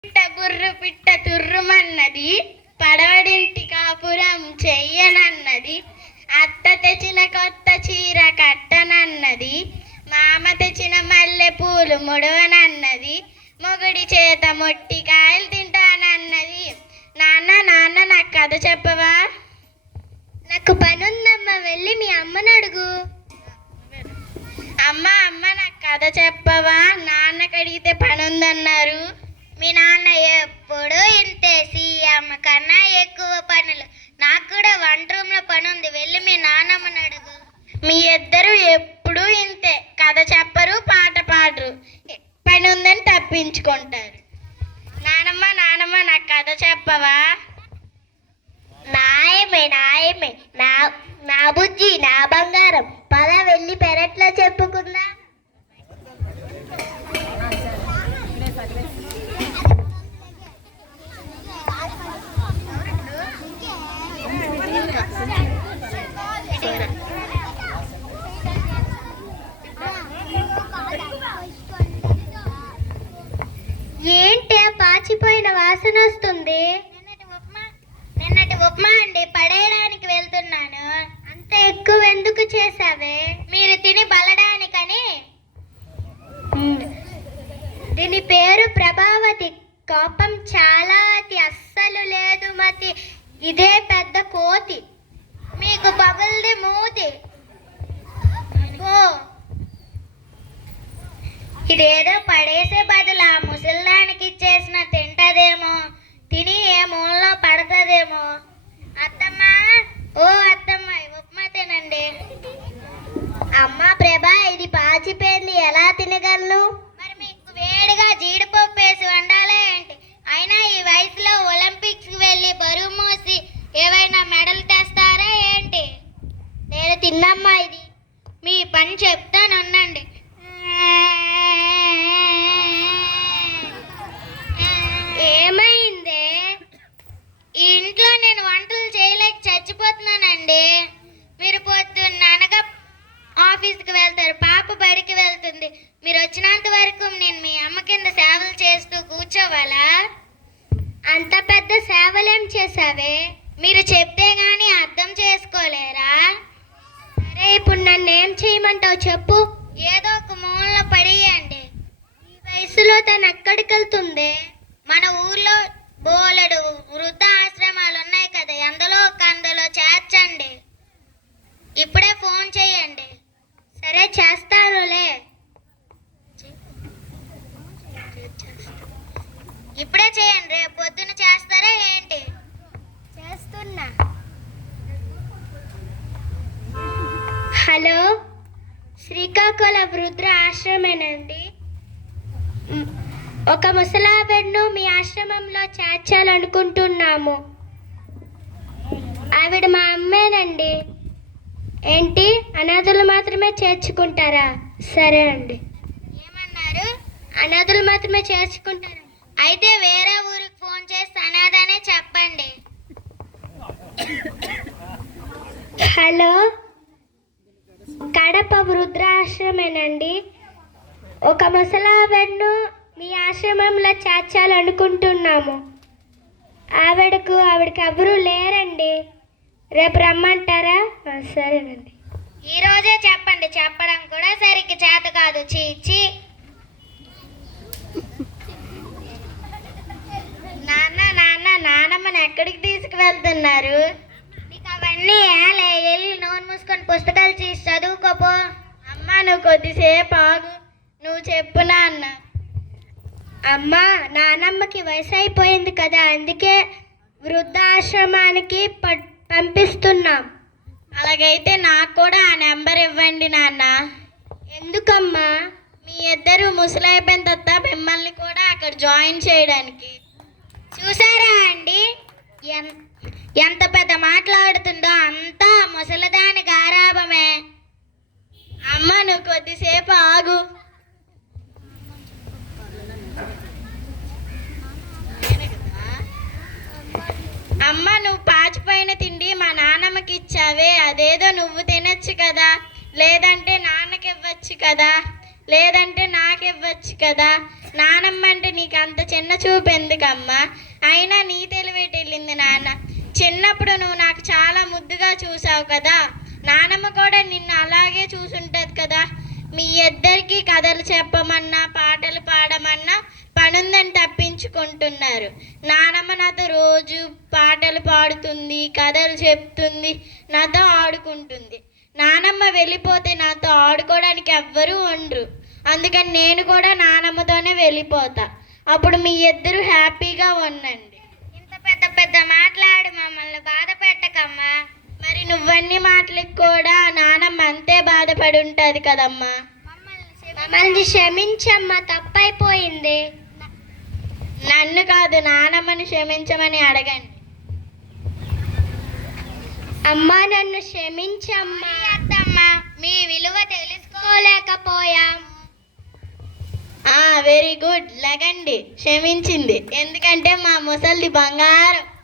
పిట్ట గుర్రు పిట్ట తుర్రుమన్నది, పడవడింటి కాపురం చెయ్యనన్నది, అత్త తెచ్చిన కొత్త చీర కట్టనన్నది, మామ తెచ్చిన మల్లె పూలు ముడవనన్నది, మొగుడి చేత మొట్టికాయలు తింటానన్నది. నాన్న నాన్న నాకు కథ చెప్పవా? నాకు పనుందమ్మా, వెళ్ళి మీ అమ్మని అడుగు. అమ్మ అమ్మ నాకు కథ చెప్పవా? నాన్నకి అడిగితే పనుందన్నారు. మీ నాన్న ఎప్పుడు ఇంతే, సీఎం కన్నా ఎక్కువ పనులు. నాకు కూడా వంట రూమ్లో పని ఉంది, వెళ్ళి మీ నాన్నమ్మని అడుగు. మీ ఇద్దరు ఎప్పుడూ ఇంతే, కథ చెప్పరు, పాట పాడరు, పని ఉందని తప్పించుకుంటారు. నానమ్మ నానమ్మ నాకు కథ చెప్పవా? నాయమే నాయమే, నా బుజ్జి, నా బంగారం, పద వెళ్ళి పెరట్లో చెప్పుకుందా. ఏంటి పాచిపోయిన వాసన వస్తుంది? నిన్నటి ఉప్మా అండి, పడేయడానికి వెళ్తున్నాను. అంత ఎక్కువ ఎందుకు చేసావే? మీరు తిని బలడానికని. దీని పేరు ప్రభావతి. కోపం చాలా అతి, అస్సలు లేదు మతి. ఇదే పెద్ద కోతి, మీకు పగుల్ది మూతి. ఓ ఇదేదో పడేసే బదులు ఆ ముసల్దానికి ఇచ్చేసిన తింటదేమో, తిని ఏ మూలలో పడుతుందేమో. అత్తమ్మ, ఓ అత్తమ్మ, ఉప్మా తినండి. అమ్మ ప్రభా, ఇది పాచిపోయింది, ఎలా తినగలను? మరి మీకు వేడిగా జీడిపప్పు వేసి వండాలా ఏంటి? అయినా ఈ వయసులో ఒలింపిక్స్కి వెళ్ళి బరువు మోసి ఏవైనా మెడల్ తెస్తారా ఏంటి? నేను తిన్నమ్మా ఇది. మీ పని చెప్తాను అనండి. ఏమైందే? ఈ ఇంట్లో నేను వంటలు చేయలేక చచ్చిపోతున్నానండి. మీరు పొద్దున్న అనగా ఆఫీస్కి వెళ్తారు, పాప బడికి వెళ్తుంది. మీరు వచ్చినంత వరకు నేను మీ అమ్మ కింద సేవలు చేస్తూ కూర్చోవాలా? అంత పెద్ద సేవలేం చేసావే? మీరు చెప్తే గానీ అర్థం చేసుకోలేరా? సరే, ఇప్పుడు నన్ను ఏం చేయమంటావు చెప్పు. ఏదో ఒక మూలలో పడేయండి. ఈ వయసులో తను ఎక్కడికి వెళ్తుంది? మన ఊర్లో బోలెడు వృద్ధ ఆశ్రమాలు ఉన్నాయి కదా, అందులో చేర్చండి. ఇప్పుడే ఫోన్ చేయండి. సరే, చేస్తానులే. ఇప్పుడే చేయండి, రేపు పొద్దున చేస్తారా ఏంటి? చేస్తున్నా. హలో, శ్రీకాకుళం వృద్ధ ఆశ్రమేనండి. ఒక ముసలావిడను మీ ఆశ్రమంలో చేర్చాలనుకుంటున్నాము. ఆవిడ మా అమ్మేనండి. ఏంటి, అనాథులు మాత్రమే చేర్చుకుంటారా? సరే అండి. ఏమన్నారు? అనాథులు మాత్రమే చేర్చుకుంటారా? అయితే వేరే ఊరికి ఫోన్ చేసి అనాథనే చెప్పండి. హలో, కడప వృద్ధాశ్రమేనండి. ఒక ముసలావిడను మీ ఆశ్రమంలో చేర్చాలనుకుంటున్నాము. ఆవిడకి ఎవరూ లేరండి. రేపు రమ్మంటారా? సరేనండి. ఈరోజే చెప్పండి. చెప్పడం కూడా సరిగ్గా చేత కాదు. చీచి. నాన్న నాన్న, నానమ్మని ఎక్కడికి తీసుకువెళ్తున్నారు? నీకు అవన్నీ వెళ్ళి నోరు మూసుకొని పుస్తకాలు తీసి చదువుకోపో. అమ్మ, నువ్వు కొద్దిసేపు ఆగు, నువ్వు చెప్పు నాన్న. అమ్మా, నానమ్మకి వయసు అయిపోయింది కదా, అందుకే వృద్ధాశ్రమానికి పంపిస్తున్నాం. అలాగైతే నాకు కూడా ఆ నెంబర్ ఇవ్వండి నాన్న. ఎందుకమ్మా? మీ ఇద్దరు ముసలైపోయిన తర్వాత మిమ్మల్ని కూడా అక్కడ జాయిన్ చేయడానికి. చూసారా అండి, ఎంత పెద్ద మాట్లాడుతుందో? అంతా ముసలిదాని గారాభమే. అమ్మ, నువ్వు కొద్దిసేపు ఆగు. అమ్మ, నువ్వు పాచిపోయిన తిండి మా నాన్నమ్మకి ఇచ్చావే, అదేదో నువ్వు తినచ్చు కదా, లేదంటే నాన్నకి ఇవ్వచ్చు కదా, లేదంటే నాకు ఇవ్వచ్చు కదా. నానమ్మ అంటే నీకు అంత చిన్న చూపు ఎందుకమ్మా? అయినా నీ తెలివేటి వెళ్ళింది నాన్న. చిన్నప్పుడు నువ్వు నాకు చాలా ముద్దుగా చూసావు కదా, నానమ్మ కూడా నిన్ను అలాగే చూసుంటది కదా. మీ ఇద్దరికి కథలు చెప్పమన్నా పాటలు పాడమన్నా పనుందని తప్పించుకుంటున్నారు. నానమ్మ నాతో రోజు పాటలు పాడుతుంది, కథలు చెప్తుంది, నాతో ఆడుకుంటుంది. నానమ్మ వెళ్ళిపోతే నాతో ఆడుకోవడానికి ఎవ్వరూ ఉండరు. అందుకని నేను కూడా నానమ్మతోనే వెళ్ళిపోతా. అప్పుడు మీ ఇద్దరు హ్యాపీగా ఉండండి. ఇంత పెద్ద పెద్ద మాట్లాడు మమ్మల్ని బాధ పెట్టకమ్మా. మరి నువ్వన్నీ మాటలకు కూడా నానమ్మ అంతే బాధపడి ఉంటుంది కదమ్మా. మమ్మల్ని క్షమించమ్మా, తప్పైపోయింది. నన్ను కాదు, నానమ్మని క్షమించమని అడగండి. అమ్మా నన్ను క్షమించమ్మా. అత్తమ్మా, మీ విలువ తెలుసుకోలేకపోయాం. Very good, లగండి. క్షమించింది. ఎందుకంటే మా ముసలిది బంగారం.